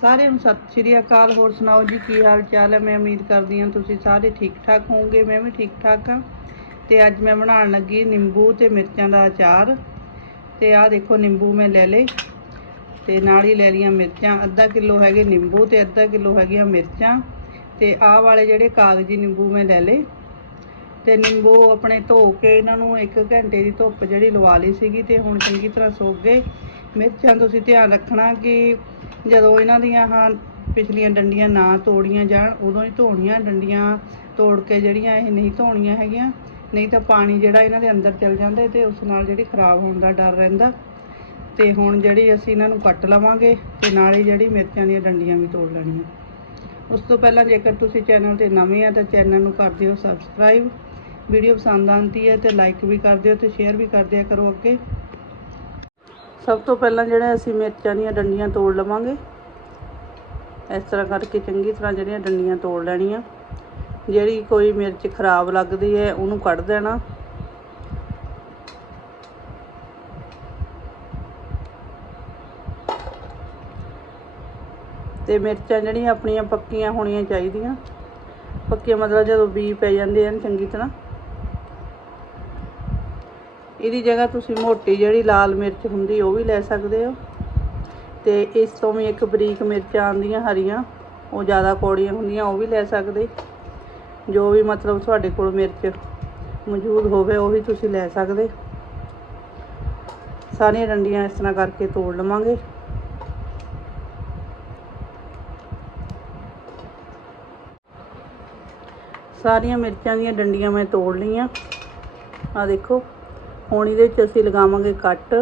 ਸਾਰਿਆਂ ਨੂੰ ਸਤਿ ਸ਼੍ਰੀ ਅਕਾਲ। ਹੋਰ ਸੁਣਾਓ ਜੀ, ਕੀ ਹਾਲ ਚਾਲ ਹੈ? ਮੈਂ ਉਮੀਦ ਕਰਦੀ ਹਾਂ ਤੁਸੀਂ ਸਾਰੇ ਠੀਕ ਠਾਕ ਹੋਵੋਗੇ, ਮੈਂ ਵੀ ਠੀਕ ਠਾਕ ਹਾਂ। ਤੇ ਅੱਜ ਮੈਂ ਬਣਾਉਣ ਲੱਗੀ ਨਿੰਬੂ ਤੇ ਮਿਰਚਾਂ ਦਾ ਅਚਾਰ। ਤੇ ਆਹ ਦੇਖੋ ਨਿੰਬੂ ਮੈਂ ਲੈ ਲਏ। ਤੇ ਨਾਲ ਹੀ ਲੈ ਲਈਆਂ ਮਿਰਚਾਂ। ਅੱਧਾ ਕਿਲੋ ਹੈਗੇ ਨਿੰਬੂ ਤੇ ਅੱਧਾ ਕਿਲੋ ਹੈਗੀਆਂ ਮਿਰਚਾਂ। ਤੇ ਆਹ ਵਾਲੇ ਜਿਹੜੇ ਕਾਗਜ਼ੀ ਨਿੰਬੂ ਮੈਂ ਲੈ ਲਏ। ਤੇ ਨਿੰਬੂ ਆਪਣੇ ਧੋ ਕੇ ਇਹਨਾਂ ਨੂੰ 1 ਘੰਟੇ ਦੀ ਧੁੱਪ ਜਿਹੜੀ ਲਵਾ ਲਈ ਸੀਗੀ ਤੇ ਹੁਣ ਚੰਗੀ ਤਰ੍ਹਾਂ ਸੁੱਕ ਗਏ। ਮਿਰਚਾਂ ਤੁਸੀਂ ਧਿਆਨ ਰੱਖਣਾ ਕਿ ਜਦੋਂ ਇਹਨਾਂ ਦੀਆਂ ਹਾਂ ਪਿਛਲੀਆਂ ਡੰਡੀਆਂ ਨਾ ਤੋੜੀਆਂ ਜਾਣ, ਉਦੋਂ ਹੀ ਧੋਣੀਆਂ। ਡੰਡੀਆਂ ਤੋੜ ਕੇ ਜਿਹੜੀਆਂ ਇਹ ਨਹੀਂ ਧੋਣੀਆਂ ਹੈਗੀਆਂ, ਨਹੀਂ ਤਾਂ ਪਾਣੀ ਜਿਹੜਾ ਇਹਨਾਂ ਦੇ ਅੰਦਰ ਚਲ ਜਾਂਦਾ ਤੇ ਉਸ ਨਾਲ ਜਿਹੜੀ ਖਰਾਬ ਹੋਣ ਦਾ ਡਰ ਰਹਿੰਦਾ। ਤੇ ਹੁਣ ਜਿਹੜੀ ਅਸੀਂ ਇਹਨਾਂ ਨੂੰ ਕੱਟ ਲਵਾਂਗੇ ਤੇ ਹੀ ਜਿਹੜੀ ਮਿਰਚਾਂ ਦੀਆਂ ਡੰਡੀਆਂ ਵੀ ਤੋੜ ਲੈਣੀਆਂ। ਉਸ ਤੋਂ ਪਹਿਲਾਂ ਜੇਕਰ ਤੁਸੀਂ ਚੈਨਲ ਤੇ ਨਵੇਂ ਆ ਤਾਂ ਚੈਨਲ ਨੂੰ ਕਰ ਦਿਓ ਸਬਸਕ੍ਰਾਈਬ। ਵੀਡੀਓ ਪਸੰਦ ਆਉਂਦੀ ਹੈ ਤੇ ਲਾਈਕ ਵੀ ਕਰ ਦਿਓ ਤੇ ਸ਼ੇਅਰ ਵੀ ਕਰ ਦਿਆ ਕਰੋ ਅੱਗੇ। ਸਭ ਤੋਂ ਪਹਿਲਾਂ ਜਿਹੜਾ ਅਸੀਂ ਮਿਰਚਾਂ ਦੀਆਂ ਡੰਡੀਆਂ ਤੋੜ ਲਵਾਂਗੇ। ਇਸ ਤਰ੍ਹਾਂ ਕਰਕੇ ਚੰਗੀ ਤਰ੍ਹਾਂ ਜਿਹੜੀਆਂ ਡੰਡੀਆਂ ਤੋੜ ਲੈਣੀਆਂ। ਜਿਹੜੀ ਕੋਈ ਮਿਰਚ ਖਰਾਬ ਲੱਗਦੀ ਹੈ ਉਹਨੂੰ ਕੱਢ ਦੇਣਾ। ਤੇ ਮਿਰਚਾਂ ਜਿਹੜੀਆਂ ਆਪਣੀਆਂ ਪੱਕੀਆਂ ਹੋਣੀਆਂ ਚਾਹੀਦੀਆਂ। ਪੱਕੀਆਂ ਮਤਲਬ ਜਦੋਂ ਬੀ ਪੈ ਜਾਂਦੇ ਹਨ ਚੰਗੀ ਤਰ੍ਹਾਂ। ਇਹਦੀ ਜਗ੍ਹਾ ਤੁਸੀਂ ਮੋਟੀ ਜਿਹੜੀ ਲਾਲ ਮਿਰਚ ਹੁੰਦੀ ਉਹ ਵੀ ਲੈ ਸਕਦੇ ਹੋ। ਤੇ ਇਸ ਤੋਂ ਵੀ ਇੱਕ ਬਰੀਕ ਮਿਰਚਾਂ ਆਉਂਦੀਆਂ ਹਰੀਆਂ, ਉਹ ਜ਼ਿਆਦਾ ਕੌੜੀਆਂ ਹੁੰਦੀਆਂ ਉਹ ਵੀ ਲੈ ਸਕਦੇ। ਜੋ ਵੀ ਮਤਲਬ ਤੁਹਾਡੇ ਕੋਲ ਮਿਰਚ ਮੌਜੂਦ ਹੋਵੇ ਉਹ ਵੀ ਤੁਸੀਂ ਲੈ ਸਕਦੇ। ਸਾਰੀਆਂ ਡੰਡੀਆਂ ਇਸ ਤਰ੍ਹਾਂ ਕਰਕੇ ਤੋੜ ਲਵਾਂਗੇ। ਸਾਰੀਆਂ ਮਿਰਚਾਂ ਦੀਆਂ ਡੰਡੀਆਂ ਮੈਂ ਤੋੜ ਲਈਆਂ। ਆ ਦੇਖੋ, ਹੁਣ ਇਹਦੇ ਵਿੱਚ ਅਸੀਂ ਲਗਾਵਾਂਗੇ ਕੱਟ।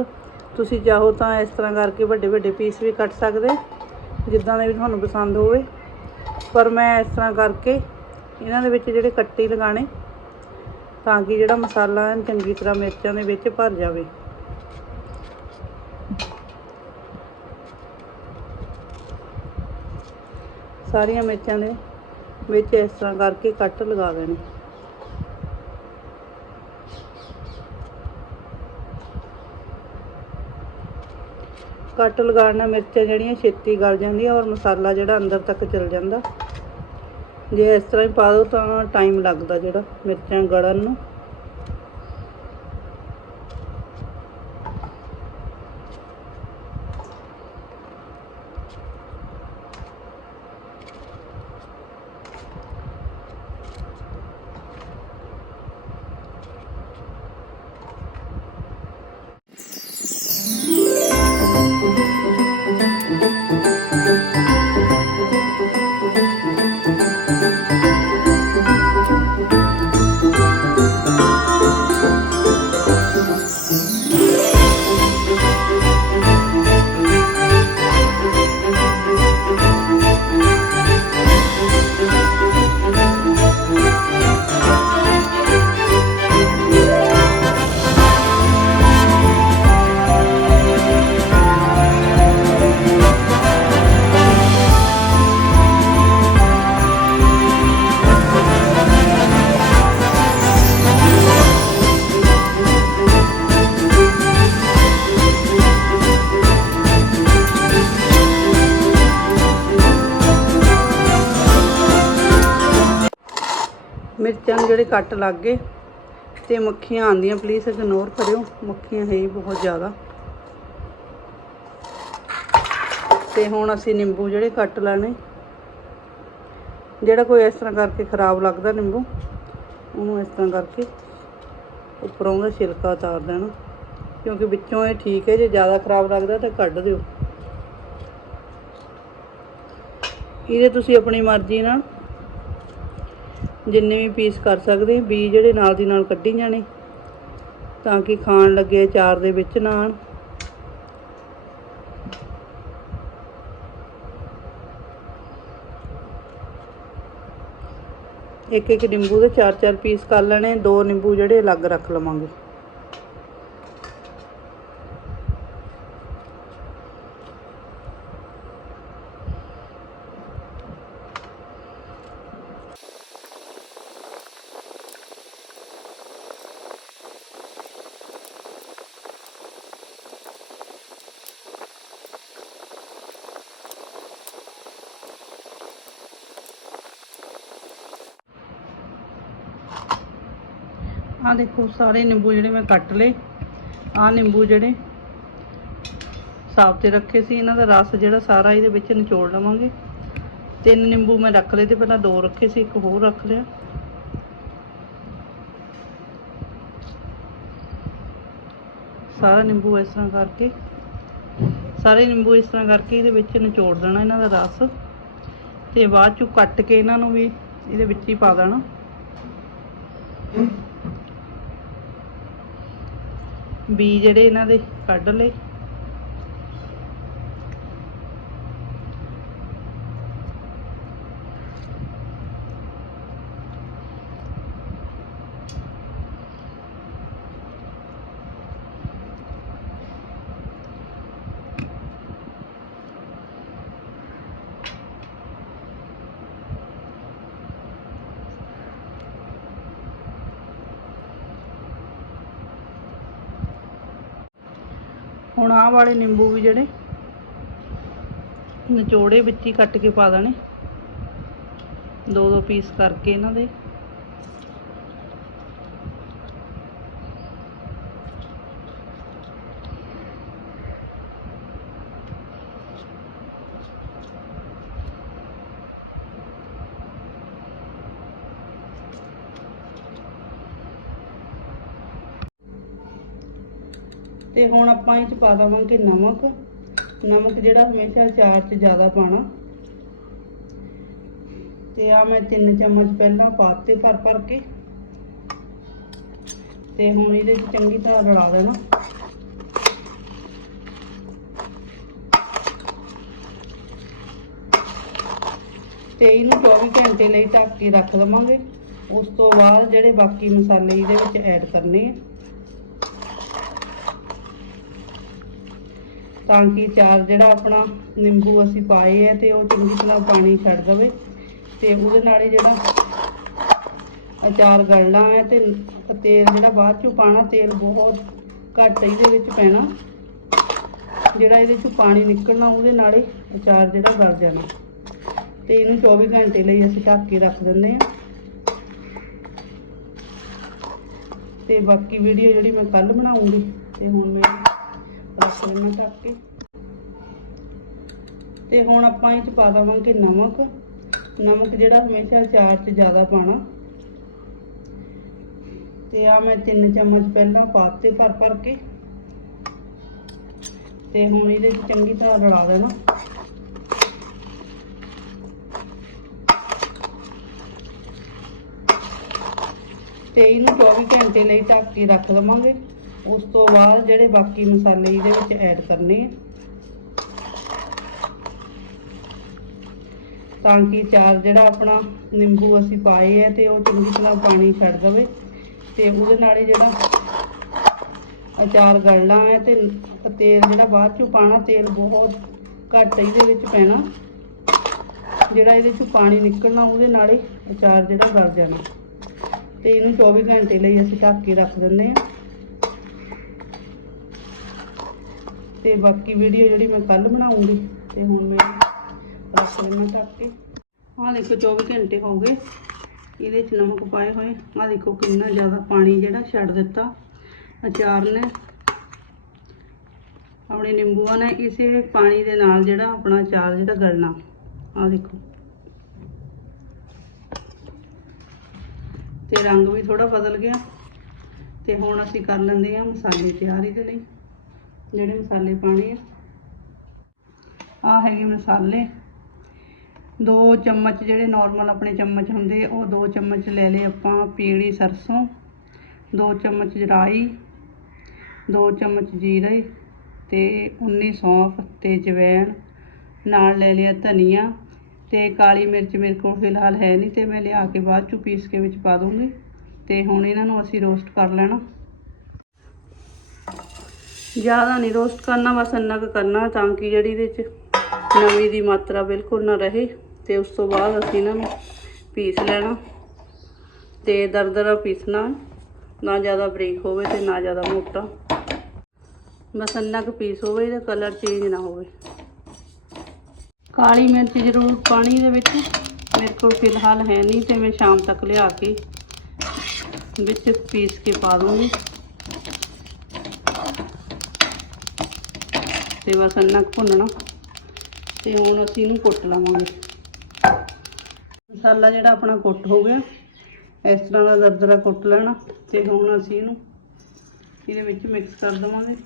ਤੁਸੀਂ ਚਾਹੋ ਤਾਂ ਇਸ ਤਰ੍ਹਾਂ ਕਰਕੇ ਵੱਡੇ ਵੱਡੇ ਪੀਸ ਵੀ ਕੱਟ ਸਕਦੇ, ਜਿੱਦਾਂ ਦੇ ਵੀ ਤੁਹਾਨੂੰ ਪਸੰਦ ਹੋਵੇ। ਪਰ ਮੈਂ ਇਸ ਤਰ੍ਹਾਂ ਕਰਕੇ ਇਹਨਾਂ ਦੇ ਵਿੱਚ ਜਿਹੜੇ ਕੱਟੇ ਲਗਾਣੇ ਤਾਂ ਕਿ ਜਿਹੜਾ ਮਸਾਲਾ ਹੈ ਚੰਗੀ ਤਰ੍ਹਾਂ ਮਿਰਚਾਂ ਦੇ ਵਿੱਚ ਭਰ ਜਾਵੇ। ਸਾਰੀਆਂ ਮਿਰਚਾਂ ਦੇ ਵਿੱਚ ਇਸ ਤਰ੍ਹਾਂ ਕਰਕੇ ਕੱਟ ਲਗਾ ਦੇਣੇ ਕੱਟ ਲਗਾਉਣ ਨਾਲ ਮਿਰਚਾਂ ਜਿਹੜੀਆਂ ਛੇਤੀ ਗਲ ਜਾਂਦੀਆਂ ਔਰ ਮਸਾਲਾ ਜਿਹੜਾ ਅੰਦਰ ਤੱਕ ਚਲ ਜਾਂਦਾ। ਜੇ ਇਸ ਤਰ੍ਹਾਂ ਹੀ ਪਾ ਦਿਓ ਤਾਂ ਟਾਈਮ ਲੱਗਦਾ ਜਿਹੜਾ ਮਿਰਚਾਂ ਗਲਣ ਨੂੰ। ਮਿਰਚਾਂ ਨੂੰ ਜਿਹੜੇ ਕੱਟ ਲੱਗ ਗਏ ਤੇ ਮੱਖੀਆਂ ਆਉਂਦੀਆਂ ਪਲੀਜ਼ ਇਗਨੋਰ ਕਰਿਓ। ਮੱਖੀਆਂ ਹੈ ਹੀ ਬਹੁਤ ਜ਼ਿਆਦਾ। ਤੇ ਹੁਣ ਅਸੀਂ ਨਿੰਬੂ ਜਿਹੜੇ ਕੱਟ ਲੈਣੇ। ਜਿਹੜਾ ਕੋਈ ਇਸ ਤਰ੍ਹਾਂ ਕਰਕੇ ਖਰਾਬ ਲੱਗਦਾ ਨਿੰਬੂ, ਉਹਨੂੰ ਇਸ ਤਰ੍ਹਾਂ ਕਰਕੇ ਉੱਪਰੋਂ ਦਾ ਛਿਲਕਾ ਉਤਾਰ ਦੇਣਾ। ਕਿਉਂਕਿ ਵਿੱਚੋਂ ਇਹ ਠੀਕ ਹੈ, ਜੇ ਜ਼ਿਆਦਾ ਖਰਾਬ ਲੱਗਦਾ ਤਾਂ ਕੱਢ ਦਿਓ। ਇਹਦੇ ਤੁਸੀਂ ਆਪਣੀ ਮਰਜ਼ੀ ਨਾਲ ਜਿੰਨੇ ਵੀ ਪੀਸ ਕਰ ਸਕਦੇ ਬੀ ਜਿਹੜੇ ਨਾਲ ਦੀ ਨਾਲ ਕੱਢੀ ਜਾਣੇ। ਤਾਂ ਕਿ ਖਾਣ ਲੱਗੇ ਅਚਾਰ ਦੇ ਵਿੱਚ ਨਾ ਆਣ ਇੱਕ ਇੱਕ ਨਿੰਬੂ ਦੇ ਚਾਰ ਚਾਰ ਪੀਸ ਕਰ ਲੈਣੇ, ਦੋ ਨਿੰਬੂ ਜਿਹੜੇ ਅਲੱਗ ਰੱਖ ਲਵਾਂਗੇ। ਆਹ ਦੇਖੋ ਸਾਰੇ ਨਿੰਬੂ ਜਿਹੜੇ ਮੈਂ ਕੱਟ ਲਏ। ਆਹ ਨਿੰਬੂ ਜਿਹੜੇ ਸਾਫ਼ ਤੇ ਰੱਖੇ ਸੀ, ਇਹਨਾਂ ਦਾ ਰਸ ਜਿਹੜਾ ਸਾਰਾ ਇਹਦੇ ਵਿੱਚ ਨਿਚੋੜ ਲਵਾਂਗੇ। ਤਿੰਨ ਨਿੰਬੂ ਮੈਂ ਰੱਖ ਲਏ ਤੇ ਪਹਿਲਾਂ ਦੋ ਰੱਖੇ ਸੀ, ਇੱਕ ਹੋਰ ਰੱਖ ਲਿਆ। ਸਾਰਾ ਨਿੰਬੂ ਇਸ ਤਰ੍ਹਾਂ ਕਰਕੇ, ਸਾਰੇ ਨਿੰਬੂ ਇਸ ਤਰ੍ਹਾਂ ਕਰਕੇ ਇਹਦੇ ਵਿੱਚ ਨਿਚੋੜ ਦੇਣਾ ਇਹਨਾਂ ਦਾ ਰਸ। ਤੇ ਬਾਅਦ ਚੋਂ ਕੱਟ ਕੇ ਇਹਨਾਂ ਨੂੰ ਵੀ ਇਹਦੇ ਵਿੱਚ ਹੀ ਪਾ ਦੇਣਾ। ਬੀ ਜਿਹੜੇ ਇਹਨਾਂ ਦੇ ਕੱਢ ਲਏ। ਹੁਣ ਆਹ ਵਾਲੇ ਨਿੰਬੂ ਵੀ ਜਿਹੜੇ ਨਿਚੋੜੇ ਵਿੱਚ ਹੀ ਕੱਟ ਕੇ ਪਾ ਦੇਣੇ। ਦੋ ਦੋ ਪੀਸ ਕਰਕੇ ਇਹਨਾਂ ਦੇ। ਤੇ ਹੁਣ ਆਪਾਂ ਇਹ ਚ ਪਾ ਦੇਵਾਂਗੇ ਨਮਕ। ਨਮਕ ਜਿਹੜਾ ਹਮੇਸ਼ਾ ਚਾਰ 'ਚ ਜ਼ਿਆਦਾ ਪਾਣਾ। ਤੇ ਆ ਮੈਂ ਤਿੰਨ ਚਮਚ ਪਹਿਲਾਂ ਪਾਤੇ ਭਰ ਭਰ ਕੇ। ਤੇ ਹੁਣ ਇਹਦੇ 'ਚ ਚੰਗੀ ਤਰ੍ਹਾਂ ਰਲਾ ਦੇਣਾ। ਤੇ ਇਹਨੂੰ 24 ਘੰਟੇ ਲਈ ਢੱਕ ਕੇ ਰੱਖ ਲਵਾਂਗੇ। ਉਸ ਤੋਂ ਬਾਅਦ ਜਿਹੜੇ ਬਾਕੀ ਮਸਾਲੇ ਇਹਦੇ ਵਿੱਚ ਐਡ ਕਰਨੇ ਆ। ਤਾਂ ਕਿ ਅਚਾਰ ਜਿਹੜਾ ਆਪਣਾ ਨਿੰਬੂ ਅਸੀਂ ਪਾਏ ਹੈ ਤੇ ਉਹ ਚੰਗੀ ਤਰ੍ਹਾਂ ਪਾਣੀ ਛੱਡ ਦੇਵੇ ਤੇ ਉਹਦੇ ਨਾਲ ਹੀ ਜਿਹੜਾ ਅਚਾਰ ਗਲਣਾ ਹੈ ਤੇ ਤੇਲ ਜਿਹੜਾ ਬਾਅਦ ਚੋਂ ਪਾਣਾ ਤੇਲ ਬਹੁਤ ਘੱਟ ਇਹਦੇ ਵਿੱਚ ਪੈਣਾ। ਜਿਹੜਾ ਇਹਦੇ ਚੋਂ ਪਾਣੀ ਨਿਕਲਣਾ, ਉਹਦੇ ਨਾਲ ਹੀ ਅਚਾਰ ਜਿਹੜਾ ਗਲ ਜਾਣਾ। ਤੇ ਇਹਨੂੰ 24 ਘੰਟੇ ਲਈ ਅਸੀਂ ਢੱਕ ਕੇ ਰੱਖ ਦਿੰਦੇ ਹਾਂ। ਤੇ ਬਾਕੀ ਵੀਡੀਓ ਜਿਹੜੀ ਮੈਂ ਕੱਲ ਬਣਾਉਂਗੀ, ਤੇ ਹੁਣ ਮੈਂ ਰੱਖ ਲੈਣਾ ਤੇ ਹੁਣ ਆਪਾਂ ਇਹ ਚ ਪਾ ਦੇਵਾਂਗੇ ਨਮਕ। ਨਮਕ ਜਿਹੜਾ ਹਮੇਸ਼ਾ ਚਾਰ 'ਚ ਜ਼ਿਆਦਾ ਪਾਣਾ ਤੇ ਆ ਮੈਂ ਤਿੰਨ ਚਮਚ ਪਹਿਲਾਂ ਪਾਤੇ ਭਰ ਭਰ ਕੇ। ਤੇ ਹੁਣ ਇਹਦੇ 'ਚ ਚੰਗੀ ਤਰ੍ਹਾਂ ਰਲਾ ਦੇਣਾ। ਤੇ ਇਹਨੂੰ 24 ਘੰਟੇ ਲਈ ਢੱਕ ਕੇ ਰੱਖ ਲਵਾਂਗੇ ਉਸ ਤੋਂ ਬਾਅਦ ਜਿਹੜੇ ਬਾਕੀ ਮਸਾਲੇ ਇਹਦੇ ਵਿੱਚ ਐਡ ਕਰਨੇ ਤਾਂ ਕਿ ਅਚਾਰ ਜਿਹੜਾ ਆਪਣਾ ਨਿੰਬੂ ਅਸੀਂ ਪਾਏ ਹੈ ਤੇ ਉਹ ਚੰਗੀ ਤਰ੍ਹਾਂ ਪਾਣੀ ਛੱਡ ਦੇਵੇ ਤੇ ਉਹਦੇ ਨਾਲ ਹੀ ਜਿਹੜਾ ਅਚਾਰ ਗਲਣਾ ਹੈ ਤੇ ਤੇਲ ਜਿਹੜਾ ਬਾਅਦ ਚੋਂ ਪਾਣਾ ਤੇਲ ਬਹੁਤ ਘੱਟ ਇਹਦੇ ਵਿੱਚ ਪੈਣਾ। ਜਿਹੜਾ ਇਹਦੇ ਚੋਂ ਪਾਣੀ ਨਿਕਲਣਾ, ਉਹਦੇ ਨਾਲ ਹੀ ਅਚਾਰ ਜਿਹੜਾ ਗਲ ਜਾਣਾ। ਤੇ ਇਹਨੂੰ 24 ਘੰਟੇ ਲਈ ਅਸੀਂ ਢੱਕ ਕੇ ਰੱਖ ਦਿੰਦੇ ਹਾਂ ਤੇ ਬਾਕੀ ਵੀਡੀਓ ਜਿਹੜੀ ਮੈਂ ਕੱਲ ਬਣਾਉਂਗੀ ਤੇ ਹੁਣ ਮੈਂ ਰੱਖ ਲੈਣਾ ਢੱਕ ਕੇ ਆਹ ਦੇਖੋ 24 ਘੰਟੇ ਹੋ ਗਏ। ਇਹਦੇ ਚ ਨਮਕ ਪਾਏ ਹੋਏ। ਆਹ ਦੇਖੋ ਕਿੰਨਾ ਜ਼ਿਆਦਾ ਪਾਣੀ ਜਿਹੜਾ ਛੱਡ ਦਿੱਤਾ। ਅਚਾਰ ਨੇ। ਆਪਣੇ ਨਿੰਬੂਆਂ ਨੇ ਇਸੇ ਪਾਣੀ ਦੇ ਨਾਲ ਜਿਹੜਾ ਆਪਣਾ ਅਚਾਰ ਜਿਹੜਾ ਗਲਣਾ। ਆਹ ਦੇਖੋ। ਤੇ ਰੰਗ ਵੀ ਥੋੜਾ ਬਦਲ ਗਿਆ। ਤੇ ਹੁਣ ਅਸੀਂ ਕਰ ਲੈਂਦੇ ਹਾਂ ਮਸਾਲੇ ਤਿਆਰ ਇਹਦੇ ਲਈ। ਜਿਹੜੇ ਮਸਾਲੇ ਪਾਣੇ ਆ। ਆ ਹੈਗੇ ਮਸਾਲੇ। ਦੋ ਚਮਚ ਜਿਹੜੇ ਨਾਰਮਲ ਆਪਣੇ ਚਮਚ ਹੁੰਦੇ ਉਹ ਦੋ ਚਮਚ ਲੈ ਲਏ ਆਪਾਂ ਪੀਲੀ ਸਰਸੋਂ, ਦੋ ਚਮਚ ਰਾਈ, ਦੋ ਚਮਚ ਜੀਰੇ ਤੇ 19 ਸੌਂਫ ਤੇ ਜਵੈਣ, ਨਾਲ ਲੈ ਲਿਆ ਧਨੀਆ ਤੇ ਕਾਲੀ ਮਿਰਚ ਮੇਰੇ ਕੋਲ ਫਿਲਹਾਲ ਹੈ ਨਹੀਂ ਤੇ ਮੈਂ ਲਿਆ ਕੇ ਬਾਅਦ ਚ ਪੀਸ ਕੇ ਵਿੱਚ ਪਾ ਦੂੰਗੀ ਤੇ ਹੁਣ ਇਹਨਾਂ ਨੂੰ ਅਸੀਂ ਰੋਸਟ ਕਰ ਲੈਣਾ। ਜ਼ਿਆਦਾ ਨਹੀਂ, ਰੋਸਟ ਕਰਨਾ, ਬਸ ਇੰਨਾ ਕੁ ਕਰਨਾ ਤਾਂ ਕਿ ਜਿਹੜੀ ਇਹਦੇ ਚ ਨਮੀ ਦੀ ਮਾਤਰਾ ਬਿਲਕੁਲ ਨਾ ਰਹੇ ਤੇ ਉਸ ਤੋਂ ਬਾਅਦ ਅਸੀਂ ਇਹਨਾਂ ਨੂੰ ਪੀਸ ਲੈਣਾ ਤੇ ਦਰਦਰਾ ਪੀਸਣਾ ਨਾ ਜ਼ਿਆਦਾ ਬਰੀਕ ਹੋਵੇ ਤੇ ਨਾ ਜ਼ਿਆਦਾ ਮੋਟਾ। ਬਸ ਇੰਨਾ ਕੁ ਪੀਸ ਹੋਵੇ, ਇਹਦਾ ਕਲਰ ਚੇਂਜ ਨਾ ਹੋਵੇ। ਕਾਲੀ ਮਿਰਚ ਜ਼ਰੂਰ ਪਾਣੀ ਦੇ ਵਿੱਚ। ਮੇਰੇ ਕੋਲ ਫਿਲਹਾਲ ਹੈ ਨਹੀਂ ਤੇ ਮੈਂ ਸ਼ਾਮ ਤੱਕ ਲਿਆ ਕੇ ਵਿੱਚ ਪੀਸ ਕੇ ਪਾ ਦੂੰਗੀ। ਤੇ ਬਸ ਇੰਨਾ ਕੁ ਭੁੰਨਣਾ ਤੇ ਹੁਣ ਅਸੀਂ ਇਹਨੂੰ ਕੁੱਟ ਲਵਾਂਗੇ। ਮਸਾਲਾ ਜਿਹੜਾ ਆਪਣਾ ਕੁੱਟ ਹੋ ਗਿਆ, ਇਸ ਤਰ੍ਹਾਂ ਦਾ ਦਰਦਰਾ ਕੁੱਟ ਲੈਣਾ ਤੇ ਹੁਣ ਅਸੀਂ ਇਹਨੂੰ ਇਹਦੇ ਵਿੱਚ ਮਿਕਸ ਕਰ ਦੇਵਾਂਗੇ।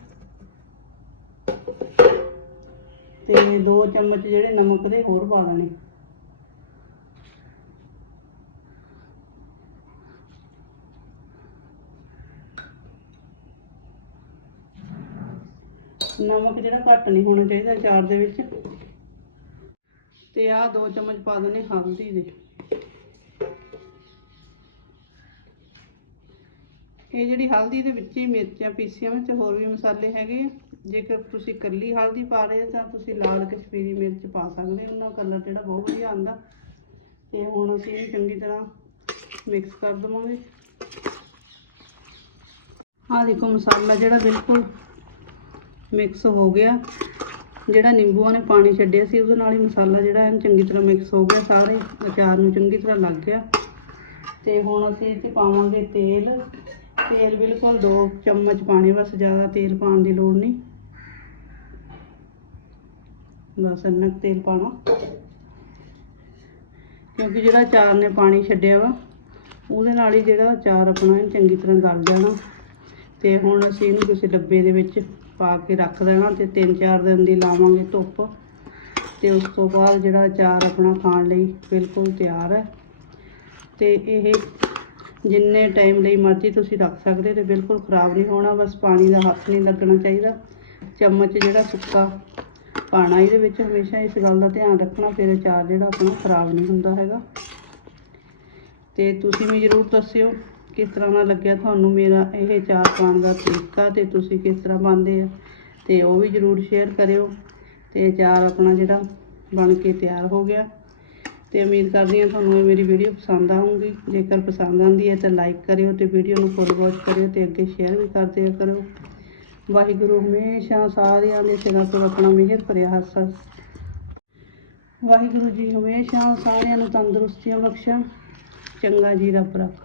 ਤੇ ਦੋ ਚਮਚ ਜਿਹੜੇ ਨਮਕ ਦੇ ਹੋਰ ਪਾ ਦੇਣੇ। ਨਮਕ ਜਿਹੜਾ ਘੱਟ ਨਹੀਂ ਹੋਣਾ ਚਾਹੀਦਾ ਅਚਾਰ ਦੇ ਵਿੱਚ। ਤੇ ਆਹ ਦੋ ਚਮਚ ਪਾ ਦੇਣੇ ਹਲਦੀ ਦੇ। ਇਹ ਜਿਹੜੀ ਹਲਦੀ ਦੇ ਵਿੱਚ ਹੀ ਮਿਰਚਾਂ ਪੀਸੀਆਂ ਵਿੱਚ ਹੋਰ ਵੀ ਮਸਾਲੇ ਹੈਗੇ ਆ। ਜੇਕਰ ਤੁਸੀਂ ਇਕੱਲੀ ਹਲਦੀ ਪਾ ਰਹੇ ਤਾਂ ਤੁਸੀਂ ਲਾਲ ਕਸ਼ਮੀਰੀ ਮਿਰਚ ਪਾ ਸਕਦੇ ਹੋ। ਉਹਨਾਂ ਕਲਰ ਜਿਹੜਾ ਬਹੁਤ ਵਧੀਆ ਆਉਂਦਾ। ਇਹ ਹੁਣ ਅਸੀਂ ਇਹਨੂੰ ਚੰਗੀ ਤਰ੍ਹਾਂ ਮਿਕਸ ਕਰ ਦੇਵਾਂਗੇ। ਆਹ ਦੇਖੋ ਮਸਾਲਾ ਜਿਹੜਾ ਬਿਲਕੁਲ ਮਿਕਸ ਹੋ ਗਿਆ। ਜਿਹੜਾ ਨਿੰਬੂਆਂ ਨੇ ਪਾਣੀ ਛੱਡਿਆ ਸੀ, ਉਹਦੇ ਨਾਲ ਹੀ ਮਸਾਲਾ ਜਿਹੜਾ ਹੈ ਚੰਗੀ ਤਰ੍ਹਾਂ ਮਿਕਸ ਹੋ ਗਿਆ, ਸਾਰੇ ਅਚਾਰ ਨੂੰ ਚੰਗੀ ਤਰ੍ਹਾਂ ਲੱਗ ਗਿਆ। ਤੇ ਹੁਣ ਅਸੀਂ ਇਹ 'ਚ ਪਾਵਾਂਗੇ ਤੇਲ। ਤੇਲ ਬਿਲਕੁਲ 2 ਚਮਚ ਪਾਣੀ, ਬਸ ਜ਼ਿਆਦਾ ਤੇਲ ਪਾਉਣ ਦੀ ਲੋੜ ਨਹੀਂ। ਬਸ ਇੰਨਾ ਤੇਲ ਪਾਣਾ ਕਿਉਂਕਿ ਜਿਹੜਾ ਅਚਾਰ ਨੇ ਪਾਣੀ ਛੱਡਿਆ ਵਾ, ਉਹਦੇ ਨਾਲ ਹੀ ਜਿਹੜਾ ਅਚਾਰ ਆਪਣਾ ਚੰਗੀ ਤਰ੍ਹਾਂ ਗਲ ਜਾਣਾ। ਤੇ ਹੁਣ ਅਸੀਂ ਇਹਨੂੰ ਕਿਸੇ ਡੱਬੇ ਦੇ ਵਿੱਚ ਪਾ ਕੇ ਰੱਖ ਦੇਣਾ ਤੇ 3-4 ਦਿਨ ਦੀ ਲਾਵਾਂਗੇ ਧੁੱਪ। ਤੇ ਉਸ ਤੋਂ ਬਾਅਦ ਜਿਹੜਾ ਅਚਾਰ ਆਪਣਾ ਖਾਣ ਲਈ ਬਿਲਕੁਲ ਤਿਆਰ ਹੈ। ਤੇ ਇਹ ਜਿੰਨੇ ਟਾਈਮ ਲਈ ਮਰਜ਼ੀ ਤੁਸੀਂ ਰੱਖ ਸਕਦੇ ਤੇ ਬਿਲਕੁਲ ਖਰਾਬ ਨਹੀਂ ਹੋਣਾ, ਬਸ ਪਾਣੀ ਦਾ ਹੱਥ ਨਹੀਂ ਲੱਗਣਾ ਚਾਹੀਦਾ। ਚਮਚ ਜਿਹੜਾ ਸੁੱਕਾ ਪਾਣਾ ਇਹਦੇ ਵਿੱਚ ਹਮੇਸ਼ਾ ਇਸ ਗੱਲ ਦਾ ਧਿਆਨ ਰੱਖਣਾ, ਫਿਰ ਅਚਾਰ ਜਿਹੜਾ ਆਪਣਾ ਖਰਾਬ ਨਹੀਂ ਹੁੰਦਾ ਹੈਗਾ। ਤੇ ਤੁਸੀਂ ਵੀ ਜ਼ਰੂਰ ਦੱਸਿਓ। ਕਿਸ ਤਰ੍ਹਾਂ ਦਾ ਲੱਗਿਆ ਤੁਹਾਨੂੰ ਮੇਰਾ ਇਹ ਚਾਰ ਪਾਉਣ ਦਾ ਤਰੀਕਾ ਤੇ ਤੁਸੀਂ ਕਿਸ ਤਰ੍ਹਾਂ ਪਾਉਂਦੇ ਆ? ਤੇ ਉਹ ਵੀ ਜ਼ਰੂਰ ਸ਼ੇਅਰ ਕਰਿਓ ਤੇ ਚਾਰ ਆਪਣਾ ਜਿਹੜਾ ਬਣ ਕੇ ਤਿਆਰ ਹੋ ਗਿਆ। ਤੇ ਉਮੀਦ ਕਰਦੀ ਹਾਂ ਤੁਹਾਨੂੰ ਇਹ ਮੇਰੀ ਵੀਡੀਓ ਪਸੰਦ ਆਊਗੀ। ਜੇਕਰ ਪਸੰਦ ਆਉਂਦੀ ਹੈ ਤਾਂ ਲਾਈਕ ਕਰਿਓ ਤੇ ਵੀਡੀਓ ਨੂੰ ਫੁੱਲ ਵਾਚ ਕਰਿਓ ਤੇ ਅੱਗੇ ਸ਼ੇਅਰ ਵੀ ਕਰਦੇ ਕਰੋ। ਵਾਹਿਗੁਰੂ ਹਮੇਸ਼ਾ ਸਾਰਿਆਂ ਦੇ ਸਿਰਾਂ ਤੋਂ ਆਪਣਾ ਮਿਹਰ ਭਰਿਆ ਹੱਥ ਵਾਹਿਗੁਰੂ ਜੀ ਹਮੇਸ਼ਾ ਸਾਰਿਆਂ ਨੂੰ ਤੰਦਰੁਸਤੀਆਂ ਬਖਸ਼ਣ ਚੰਗਾ ਜੀ ਰੱਬ ਰੱਖ